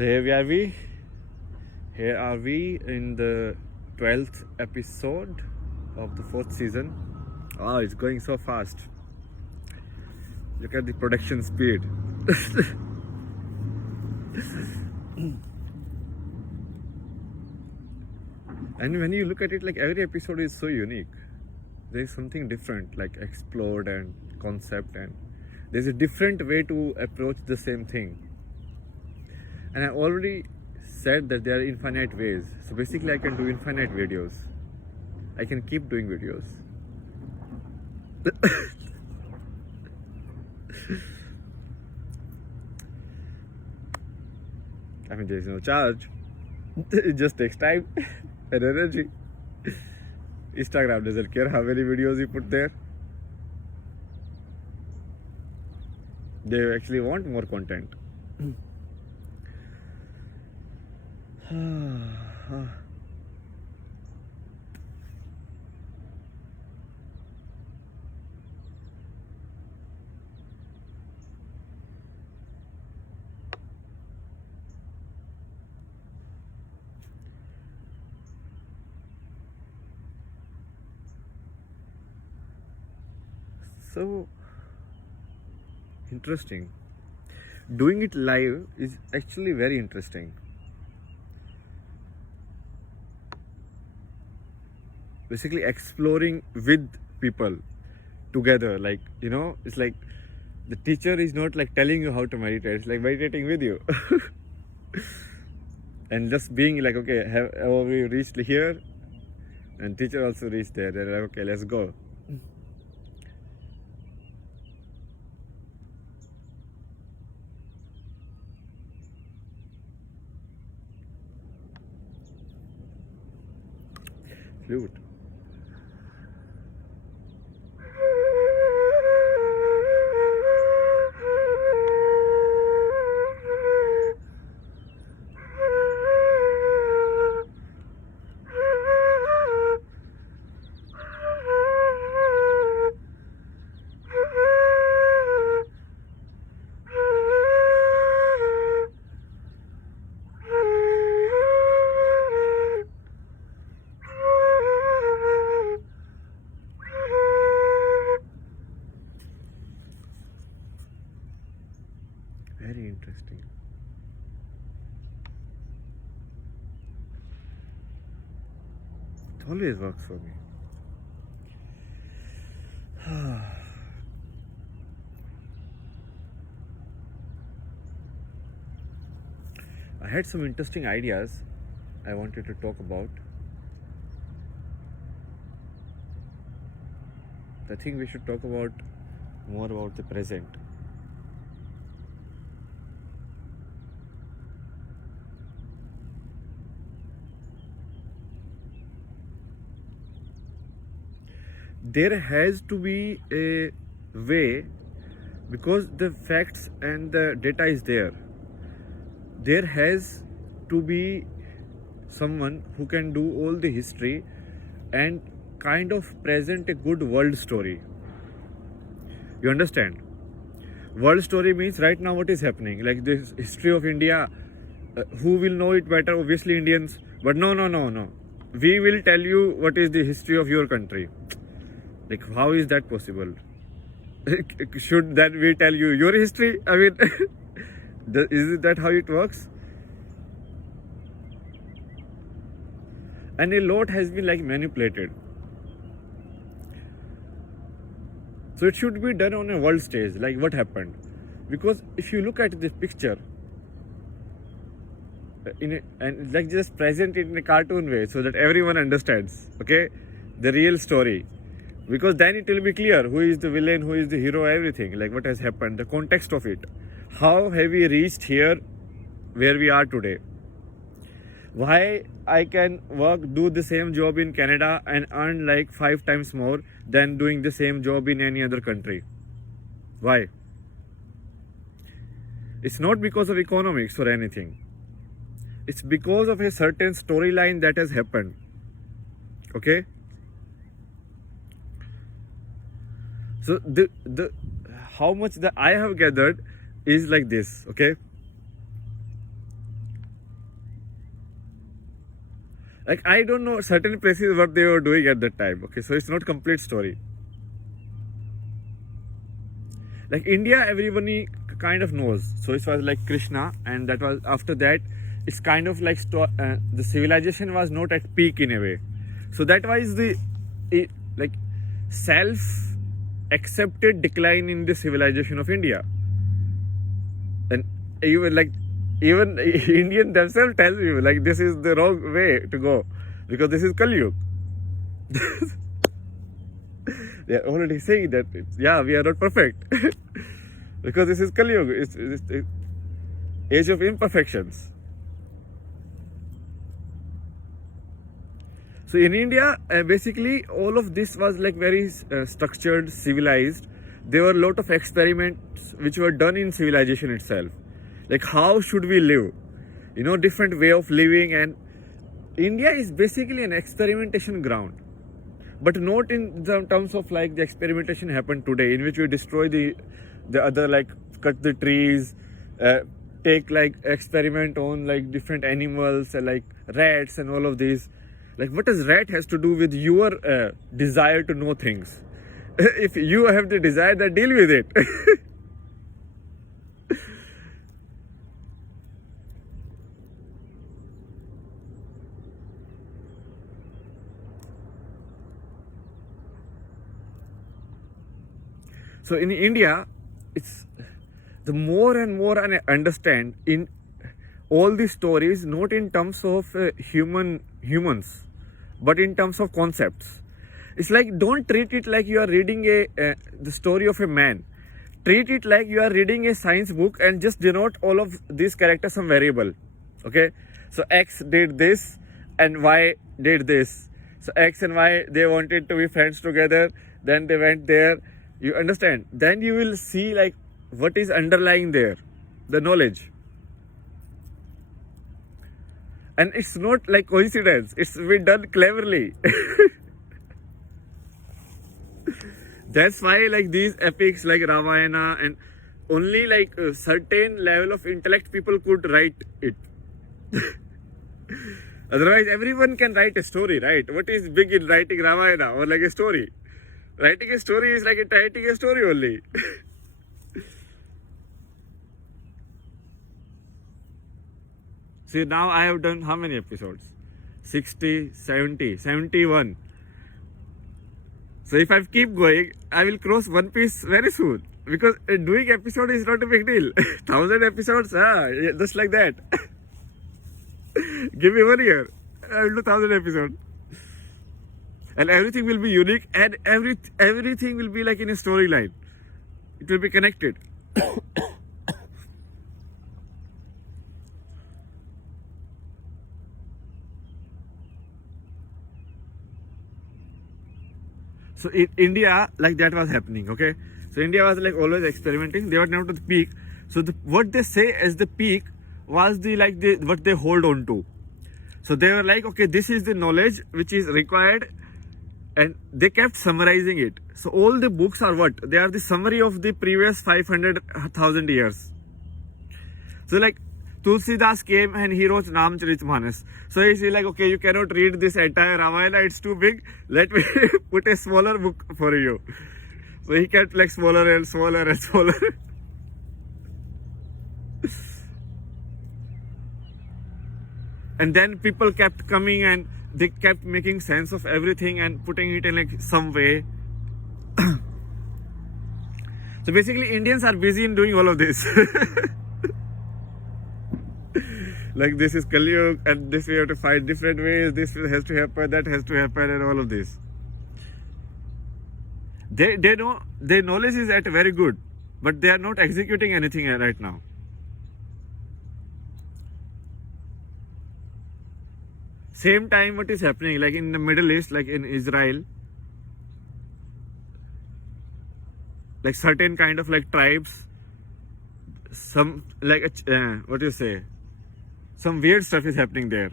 So here are we in the 12th episode of the 4th season. Oh, it's going so fast. Look at the production speed. And when you look at it, like every episode is so unique. There is something different, like explored and concept, and there's a different way to approach the same thing. And I already said that there are infinite ways. So basically I can do infinite videos. I can keep doing videos. I mean, there is no charge. It just takes time and energy. Instagram doesn't care how many videos you put there. They actually want more content. So interesting. Doing it live is actually very interesting. Basically exploring with people together, like, it's like the teacher is not like telling you how to meditate, it's like meditating with you. And just being like, okay, have we reached here, and teacher also reached there, they're like, okay, let's go. Flute. Very interesting. It always works for me. I had some interesting ideas I wanted to talk about. I think we should talk about more about the present. There has to be a way, because the facts and the data is there. There has to be someone who can do all the history and kind of present a good world story. You understand? World story means right now what is happening, like this history of India. Who will know it better? Obviously Indians. But no. We will tell you what is the history of your country. Like, how is that possible? Should that we tell you your history? I mean, is that how it works? And a lot has been like manipulated. So it should be done on a world stage, like what happened. Because if you look at this picture, and like just present it in a cartoon way so that everyone understands, okay, the real story. Because then it will be clear who is the villain, who is the hero, everything, like what has happened, the context of it. How have we reached here where we are today? Why I can do the same job in Canada and earn like 5 times more than doing the same job in any other country? Why? It's not because of economics or anything. It's because of a certain storyline that has happened. Okay? So the how much that I have gathered is like this, okay? Like I don't know certain places what they were doing at that time. Okay, so it's not complete story. Like India, everybody kind of knows. So it was like Krishna, and that was after that. It's kind of like the civilization was not at peak in a way. So that was the like self-accepted decline in the civilization of India, and even Indian themselves tell you like this is the wrong way to go because this is Kali Yuga. They are already saying that yeah, we are not perfect because this is Kali Yuga. It's the age of imperfections. So in India, basically all of this was like very structured, civilized. There were a lot of experiments which were done in civilization itself. Like how should we live? You know, different way of living, and India is basically an experimentation ground. But not in the terms of like the experimentation happened today, in which we destroy the other, like cut the trees, take like experiment on like different animals, like rats and all of these. Like what does rat has to do with your desire to know things? If you have the desire, then deal with it. So in India, it's the more and more I understand in all these stories, not in terms of humans, but in terms of concepts. It's like don't treat it like you are reading the story of a man. Treat it like you are reading a science book and just denote all of these characters some variable. Okay, so X did this and Y did this. So X and Y, they wanted to be friends together. Then they went there. You understand? Then you will see like what is underlying there, the knowledge. And it's not like coincidence. It's been done cleverly. That's why like these epics like Ramayana, and only like a certain level of intellect people could write it. Otherwise, everyone can write a story, right? What is big in writing Ramayana or like a story? Writing a story is like writing a story only. See, now I have done how many episodes? 60, 70, 71. So if I keep going, I will cross One Piece very soon. Because doing episode is not a big deal. 1,000 episodes, just like that. Give me 1 year. I will do 1,000 episodes. And everything will be unique, and everything will be like in a storyline. It will be connected. So in India, like that was happening, okay? So India was like always experimenting. They were now to the peak. So what they say as the peak was what they hold on to. So they were like, okay, this is the knowledge which is required, and they kept summarizing it. So all the books are what? They are the summary of the previous 500,000 years. So like Tulsidas came and he wrote Ramcharitmanas. So he's like, okay, you cannot read this entire Ramayana, it's too big. Let me put a smaller book for you. So he kept like smaller and smaller and smaller. And then people kept coming and they kept making sense of everything and putting it in like some way. So basically Indians are busy in doing all of this. Like this is Kali Yuga, and this we have to find different ways, this has to happen, that has to happen, and all of this. They know their knowledge is at very good, but they are not executing anything right now. Same time what is happening like in the Middle East, like in Israel, like certain kind of like tribes, some like what do you say, some weird stuff is happening there.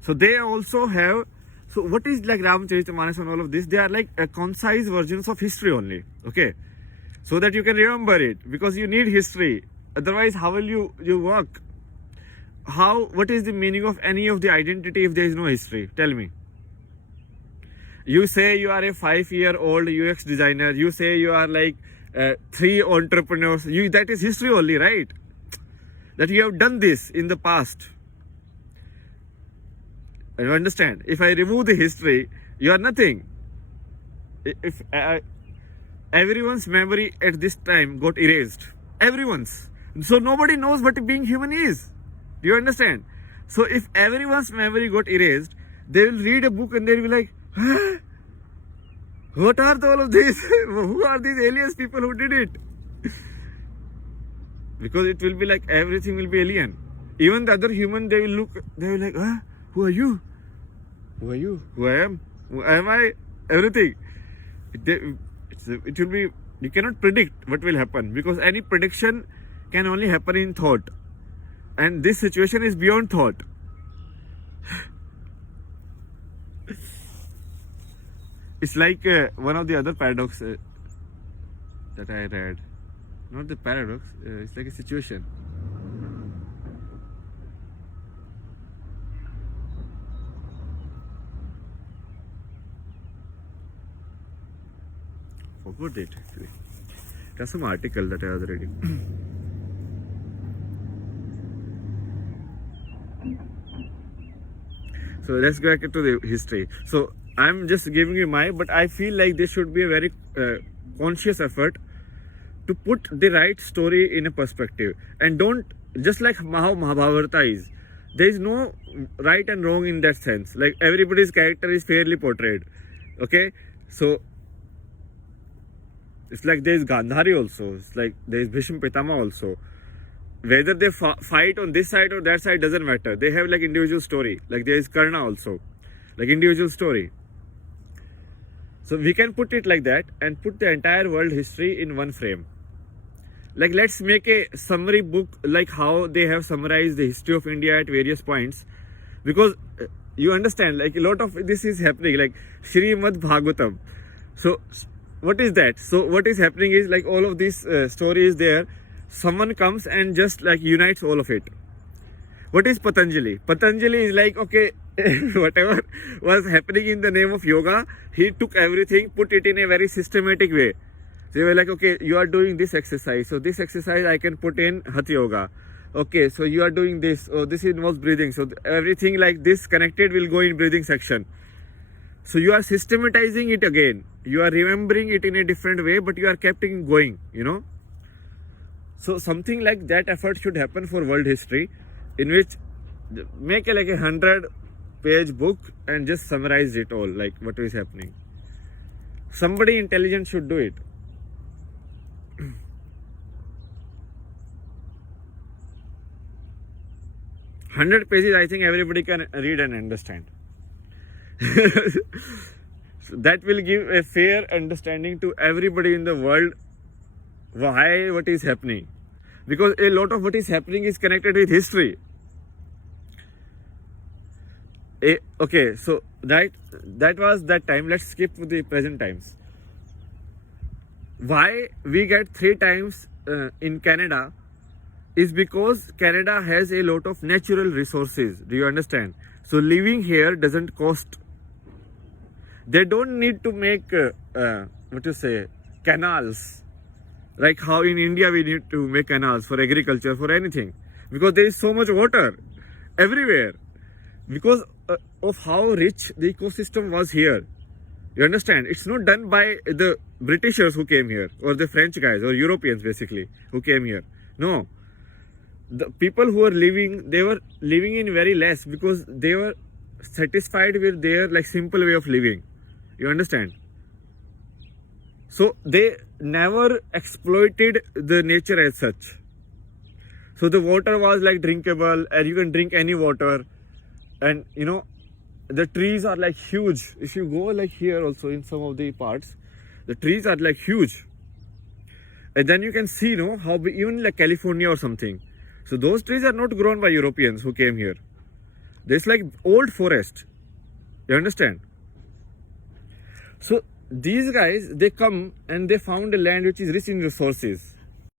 So they also have, so what is like Ramcharitmanas and all of this, they are like concise versions of history only, okay, so that you can remember it, because you need history, otherwise how will you work? what is the meaning of any of the identity if there is no history? Tell me. You say you are a 5-year-old UX designer. You say you are like 3 entrepreneurs. That is history only, right? That you have done this in the past. You understand? If I remove the history, you are nothing. If everyone's memory at this time got erased, everyone's. So nobody knows what being human is. Do you understand? So if everyone's memory got erased, they will read a book and they will be like, huh? What are all of these? Who are these aliens people who did it? Because it will be like everything will be alien. Even the other human, they will look, they will like, huh? Who are you? Who are you? Who I am? Who am I? Everything. It will be, you cannot predict what will happen, because any prediction can only happen in thought. And this situation is beyond thought. It's like one of the other paradox that I read. Not the paradox, it's like a situation. Forgot it actually. There's some article that I was reading. So let's go back to the history. So I'm just giving you but I feel like there should be a very conscious effort to put the right story in a perspective, and don't just like how Mahabharata is. There is no right and wrong in that sense. Like everybody's character is fairly portrayed. Okay, so it's like there is Gandhari also. It's like there is Bhishma Pitama also. Whether they fight on this side or that side doesn't matter. They have like individual story. Like there is Karna also, like individual story. So we can put it like that and put the entire world history in one frame. Like let's make a summary book, like how they have summarized the history of India at various points, because you understand, like a lot of this is happening, like Srimad Bhagavatam. So what is that? So what is happening is like all of these stories there, someone comes and just like unites all of it. What is Patanjali? Patanjali is like, okay, whatever was happening in the name of yoga, he took everything, put it in a very systematic way. So they were like, okay, you are doing this exercise, so this exercise I can put in Hatha Yoga. Okay, so you are doing this, oh, this involves breathing, so everything like this connected will go in breathing section. So you are systematizing it again. You are remembering it in a different way, but you are kept it going, you know. So something like that effort should happen for world history, in which make like a 100-page book and just summarize it all, like what is happening. Somebody intelligent should do it. 100 pages, I think everybody can read and understand. So that will give a fair understanding to everybody in the world why what is happening, because a lot of what is happening is connected with history. Okay, so that was that time. Let's skip to the present times. Why we get 3 times in Canada is because Canada has a lot of natural resources. Do you understand? So living here doesn't cost. They don't need to make canals, like how in India we need to make canals for agriculture, for anything, because there is so much water everywhere, because of how rich the ecosystem was here. You understand? It's not done by the Britishers who came here, or the French guys, or Europeans basically who came here. No, the people who were living, they were living in very less because they were satisfied with their like simple way of living. You understand? So they never exploited the nature as such. So the water was like drinkable, and you can drink any water. And you know, the trees are like huge. If you go like here also in some of the parts, the trees are like huge. And then you can see, you know, how even like California or something. So those trees are not grown by Europeans who came here. There's like old forest. You understand? So these guys, they come and they found a land which is rich in resources.